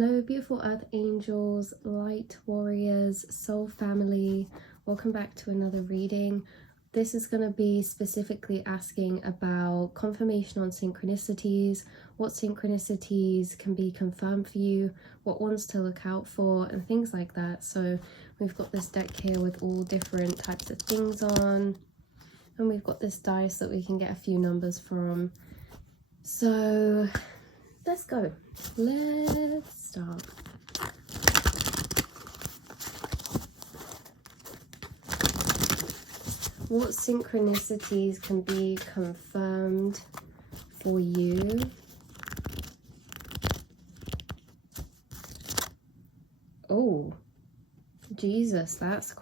Hello beautiful earth angels, light warriors, soul family, welcome back to another reading. This is going to be specifically asking about confirmation on synchronicities, what synchronicities can be confirmed for you, what ones to look out for, and things like that. So we've got this deck here with all different types of things on, and we've got this dice that we can get a few numbers from. So let's go. Let's start. What synchronicities can be confirmed for you? Oh, Jesus, that is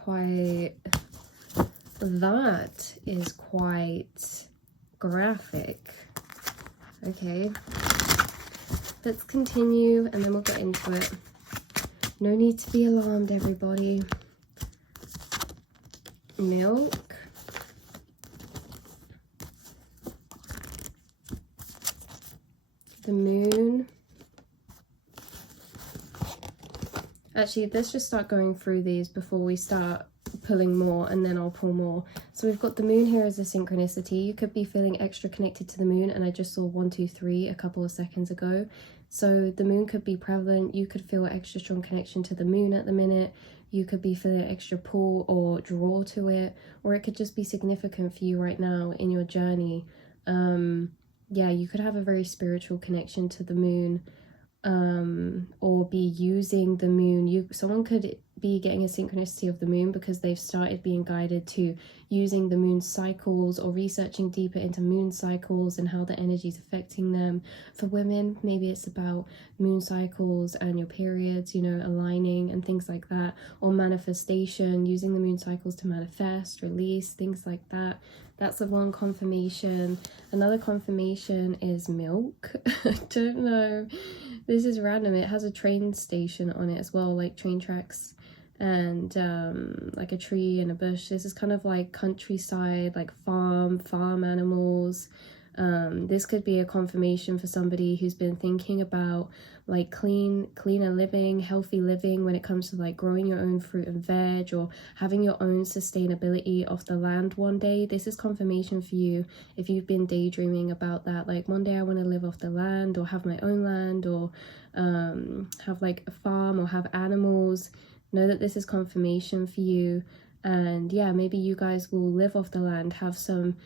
quite graphic. Okay. Let's continue and then we'll get into it. No need to be alarmed, everybody. Milk. The moon. Actually, let's just start going through these before we start pulling more, and then I'll pull more. So we've got the moon here as a synchronicity. You could be feeling extra connected to the moon, and I just saw 1, 2, 3 a couple of seconds ago. So the moon could be prevalent. You could feel an extra strong connection to the moon at the minute. You could be feeling an extra pull or draw to it, or it could just be significant for you right now in your journey. Yeah, you could have a very spiritual connection to the moon, or be using the moon. Someone could be getting a synchronicity of the moon because they've started being guided to using the moon cycles or researching deeper into moon cycles and how the energy is affecting them. For women, maybe it's about moon cycles and your periods, you know, aligning and things like that, or manifestation, using the moon cycles to manifest, release, things like that. That's the one confirmation. Another confirmation is milk. I don't know, this is random. It has a train station on it as well, like train tracks, and like a tree and a bush. This is kind of like countryside, like farm animals. This could be a confirmation for somebody who's been thinking about like cleaner living, healthy living when it comes to like growing your own fruit and veg, or having your own sustainability of the land one day. This is confirmation for you if you've been daydreaming about that, like one day I want to live off the land, or have my own land, or have like a farm, or have animals. Know that this is confirmation for you. And yeah, maybe you guys will live off the land, have some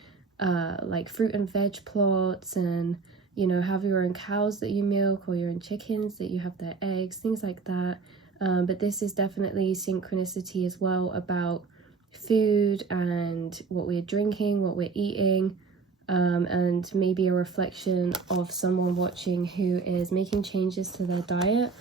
like fruit and veg plots, and you know, have your own cows that you milk, or your own chickens that you have their eggs, things like that. But this is definitely synchronicity as well about food and what we're drinking, what we're eating, and maybe a reflection of someone watching who is making changes to their diet,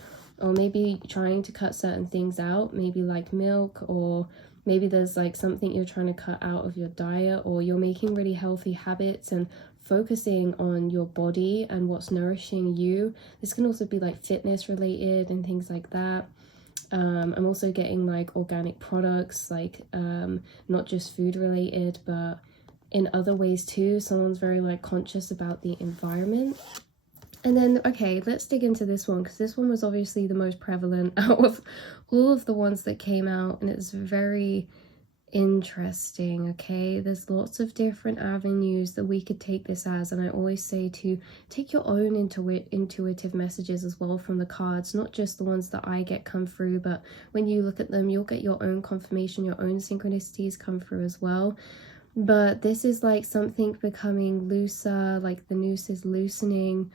or maybe trying to cut certain things out, maybe like milk, or maybe there's like something you're trying to cut out of your diet, or you're making really healthy habits and focusing on your body and what's nourishing you. This can also be like fitness related and things like that. I'm also getting like organic products, like not just food related, but in other ways too. Someone's very like conscious about the environment. And then, okay, let's dig into this one, because this one was obviously the most prevalent out of all of the ones that came out, and it's very interesting. Okay, there's lots of different avenues that we could take this as, and I always say to take your own intuitive messages as well from the cards, not just the ones that I get come through, but when you look at them, you'll get your own confirmation, your own synchronicities come through as well. But this is like something becoming looser, like the noose is loosening.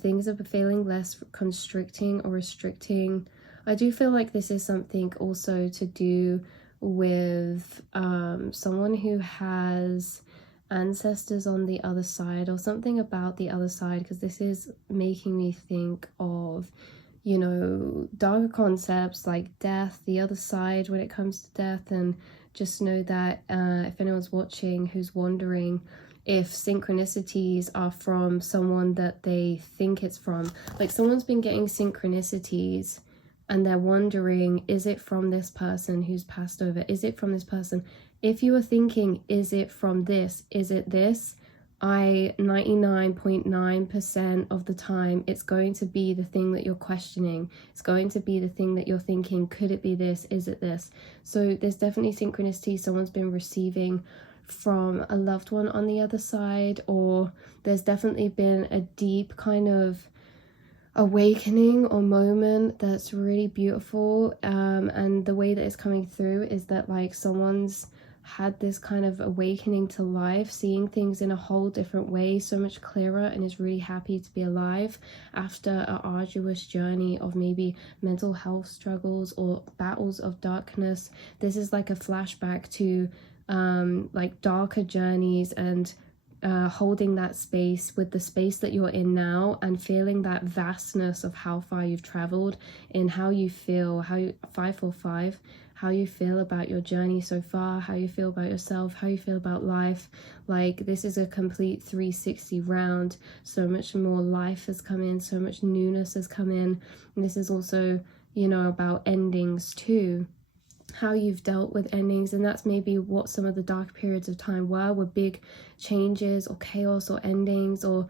Things are feeling less constricting or restricting. I do feel like this is something also to do with someone who has ancestors on the other side, or something about the other side, because this is making me think of, you know, darker concepts like death, the other side when it comes to death. And just know that if anyone's watching who's wondering if synchronicities are from someone that they think it's from, like someone's been getting synchronicities and they're wondering, is it from this person who's passed over? Is it from this person? If you are thinking, is it from this? Is it this? 99.9% of the time, it's going to be the thing that you're questioning. It's going to be the thing that you're thinking, could it be this? Is it this? So there's definitely synchronicity. Someone's been receiving from a loved one on the other side, or there's definitely been a deep kind of awakening or moment that's really beautiful. And the way that it's coming through is that like someone's had this kind of awakening to life, seeing things in a whole different way, so much clearer, and is really happy to be alive after an arduous journey of maybe mental health struggles or battles of darkness. This is like a flashback to like darker journeys, and holding that space with the space that you're in now, and feeling that vastness of how far you've traveled, in how you feel, 545, how you feel about your journey so far, how you feel about yourself, how you feel about life. Like this is a complete 360 round. So much more life has come in, so much newness has come in. And this is also, you know, about endings too, how you've dealt with endings. And that's maybe what some of the dark periods of time were big changes or chaos or endings, or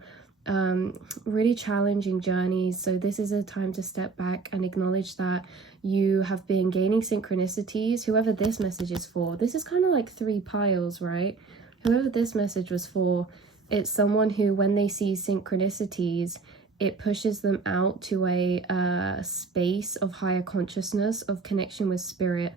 really challenging journeys. So this is a time to step back and acknowledge that you have been gaining synchronicities. Whoever this message is for, this is kind of like 3 piles, right? Whoever this message was for, it's someone who, when they see synchronicities, it pushes them out to a space of higher consciousness, of connection with spirit.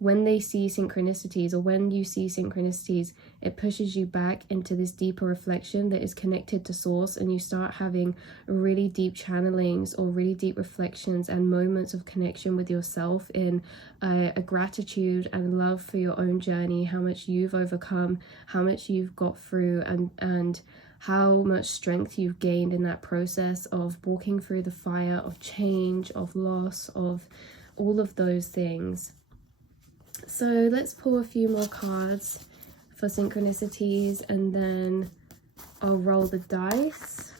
When they see synchronicities, or when you see synchronicities, it pushes you back into this deeper reflection that is connected to source, and you start having really deep channelings or really deep reflections and moments of connection with yourself, in a gratitude and love for your own journey, how much you've overcome, how much you've got through, and how much strength you've gained in that process of walking through the fire of change, of loss, of all of those things. So let's pull a few more cards for synchronicities, and then I'll roll the dice.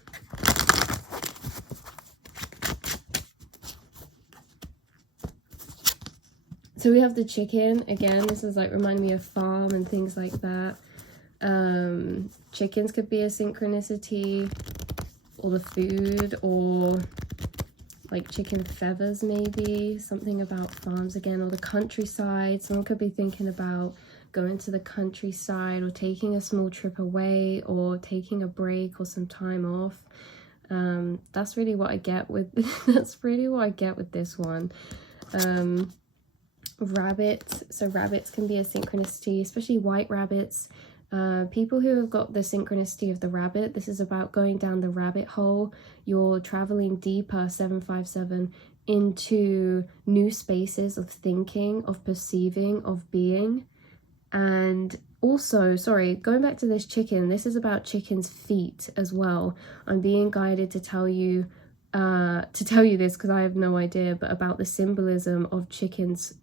So we have the chicken again. This is like reminding me of farm and things like that. Chickens could be a synchronicity, or the food, or like chicken feathers, maybe something about farms again, or the countryside. Someone could be thinking about going to the countryside, or taking a small trip away, or taking a break or some time off. That's really what I get with that's really what I get with this one. Rabbit. So rabbits can be a synchronicity, especially white rabbits. People who have got the synchronicity of the rabbit, this is about going down the rabbit hole. You're traveling deeper, 757, into new spaces of thinking, of perceiving, of being. And also, sorry, going back to this chicken, this is about chicken's feet as well. I'm being guided to tell you this because I have no idea, but about the symbolism of a chicken's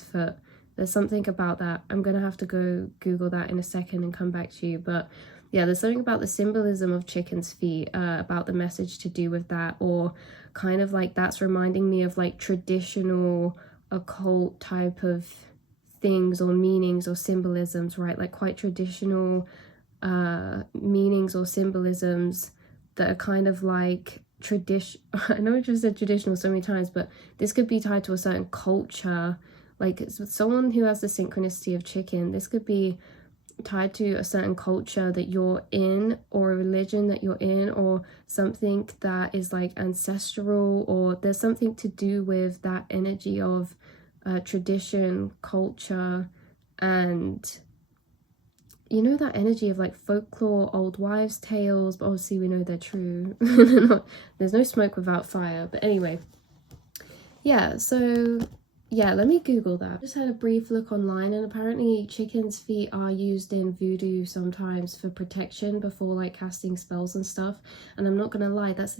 foot. There's something about that. I'm gonna have to go Google that in a second and come back to you. But yeah, there's something about the symbolism of chicken's feet, about the message to do with that, or kind of like that's reminding me of like traditional occult type of things, or meanings, or symbolisms, right? Like quite traditional meanings or symbolisms that are kind of like tradition. I know I just said traditional so many times, but this could be tied to a certain culture. Like someone who has the synchronicity of chicken, this could be tied to a certain culture that you're in, or a religion that you're in, or something that is like ancestral, or there's something to do with that energy of tradition, culture, and you know, that energy of like folklore, old wives' tales, but obviously we know they're true. There's no smoke without fire. But anyway, yeah, so yeah, let me Google that. Just had a brief look online, and apparently chicken's feet are used in voodoo sometimes for protection before like casting spells and stuff. And I'm not gonna lie, that's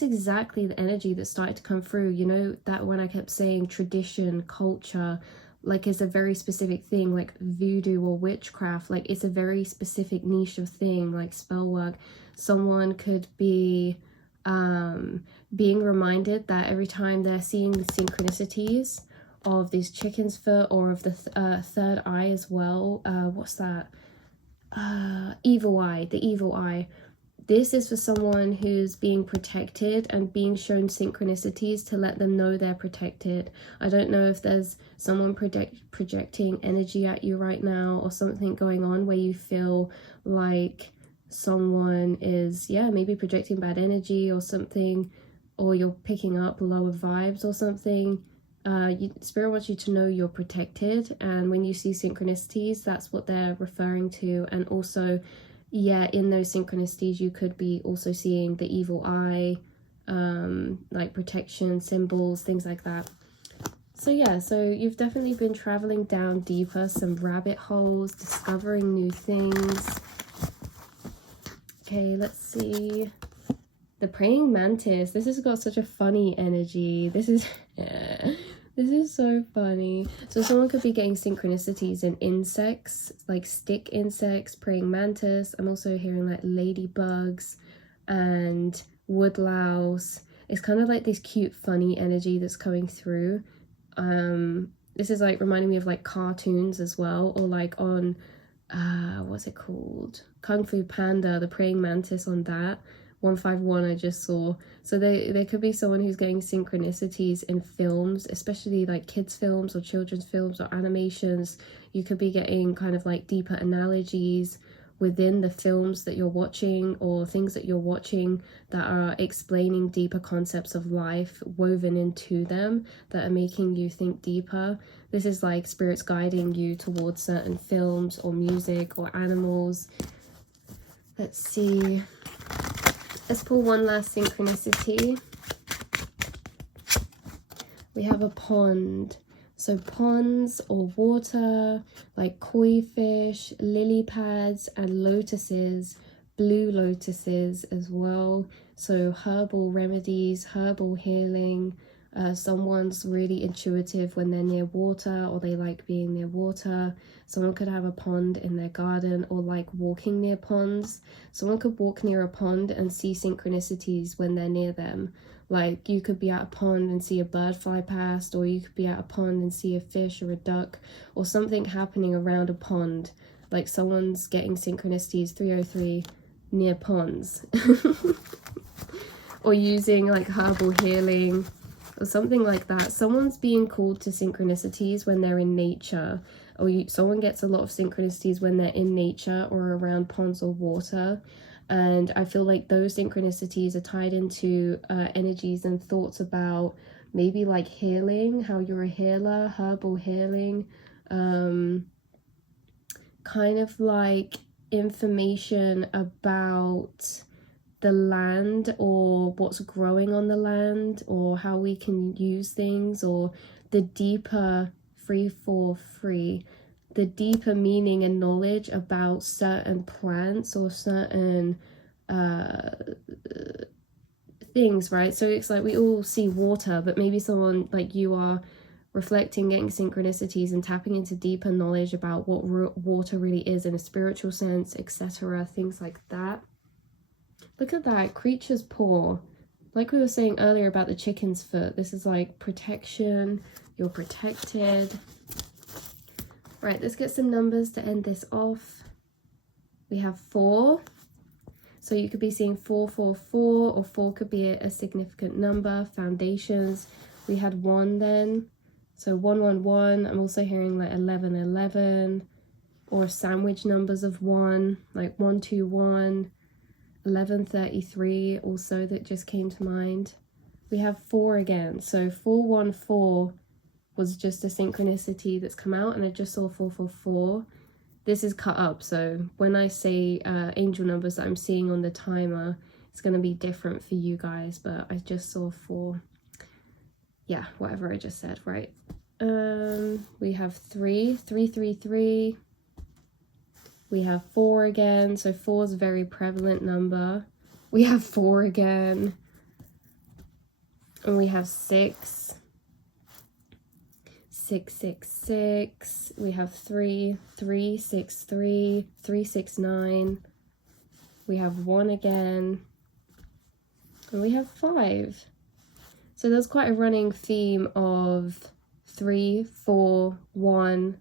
exactly the energy that started to come through. You know, that when I kept saying tradition, culture, like it's a very specific thing, like voodoo or witchcraft, like it's a very specific niche of thing, like spell work. Someone could be being reminded that every time they're seeing the synchronicities of this chicken's foot, or of the third eye as well, what's that, evil eye, the evil eye. This is for someone who's being protected and being shown synchronicities to let them know they're protected. I don't know if there's someone projecting energy at you right now, or something going on where you feel like someone is, yeah, maybe projecting bad energy or something, or you're picking up lower vibes or something. Spirit wants you to know you're protected, and when you see synchronicities, that's what they're referring to. And also, yeah, in those synchronicities you could be also seeing the evil eye, like protection symbols, things like that. So yeah, so you've definitely been traveling down deeper, some rabbit holes, discovering new things. Okay, let's see. The praying mantis. This has got such a funny energy. This is this is so funny. So someone could be getting synchronicities in insects, like stick insects, praying mantis. I'm also hearing like ladybugs and woodlouse. It's kind of like this cute, funny energy that's coming through. This is like reminding me of like cartoons as well, or like on what's it called? Kung Fu Panda, the praying mantis on that. 151 I just saw. So there could be someone who's getting synchronicities in films, especially like kids films or children's films or animations. You could be getting kind of like deeper analogies within the films that you're watching, or things that you're watching that are explaining deeper concepts of life woven into them that are making you think deeper. This is like spirits guiding you towards certain films or music or animals. Let's see. Let's pull one last synchronicity. We have a pond. So ponds or water, like koi fish, lily pads, and lotuses, blue lotuses as well. So herbal remedies, herbal healing. Someone's really intuitive when they're near water, or they like being near water. Someone could have a pond in their garden, or like walking near ponds. Someone could walk near a pond and see synchronicities when they're near them. Like you could be at a pond and see a bird fly past, or you could be at a pond and see a fish or a duck, or something happening around a pond. Like someone's getting synchronicities 303 near ponds. Or using like herbal healing or something like that. Someone's being called to synchronicities when they're in nature, or someone gets a lot of synchronicities when they're in nature or around ponds or water. And I feel like those synchronicities are tied into energies and thoughts about maybe like healing, how you're a healer, herbal healing, kind of like information about the land, or what's growing on the land, or how we can use things, or the deeper the deeper meaning and knowledge about certain plants or certain things, right? So it's like we all see water, but maybe someone like you are reflecting, getting synchronicities and tapping into deeper knowledge about what water really is in a spiritual sense, etc., things like that. Look at that, creature's paw. Like we were saying earlier about the chicken's foot, this is like protection, you're protected. Right, let's get some numbers to end this off. We have 4. So you could be seeing 444, or 4 could be a significant number. Foundations, we had 1 then. So 111, I'm also hearing like 1111, or sandwich numbers of 1, like 121. 1133 also that just came to mind. We have 4 again, so 414 was just a synchronicity that's come out, and I just saw 444. This is cut up, so when I say angel numbers that I'm seeing on the timer, it's going to be different for you guys, but I just saw 4. Yeah, whatever I just said, right? We have 333. We have 4 again, so 4 is a very prevalent number. We have 4 again. And we have 6. 666. We have 3. 363. 369. We have 1 again. And we have 5. So there's quite a running theme of 3, 4, 1.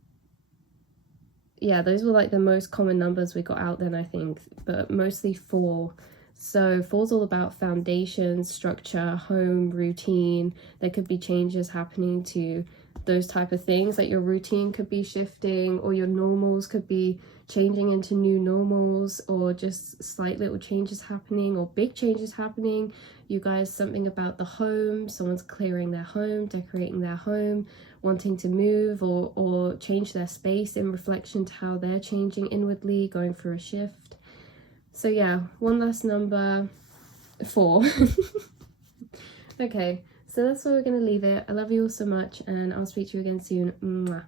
yeah, those were like the most common numbers we got out then, I think, but mostly 4. So 4's all about foundation, structure, home, routine. There could be changes happening to those type of things, like your routine could be shifting, or your normals could be changing into new normals, or just slight little changes happening, or big changes happening. You guys, something about the home, someone's clearing their home, decorating their home, wanting to move or change their space in reflection to how they're changing inwardly, going through a shift. So yeah, one last number, 4. Okay, so that's where we're going to leave it. I love you all so much, and I'll speak to you again soon. Mwah.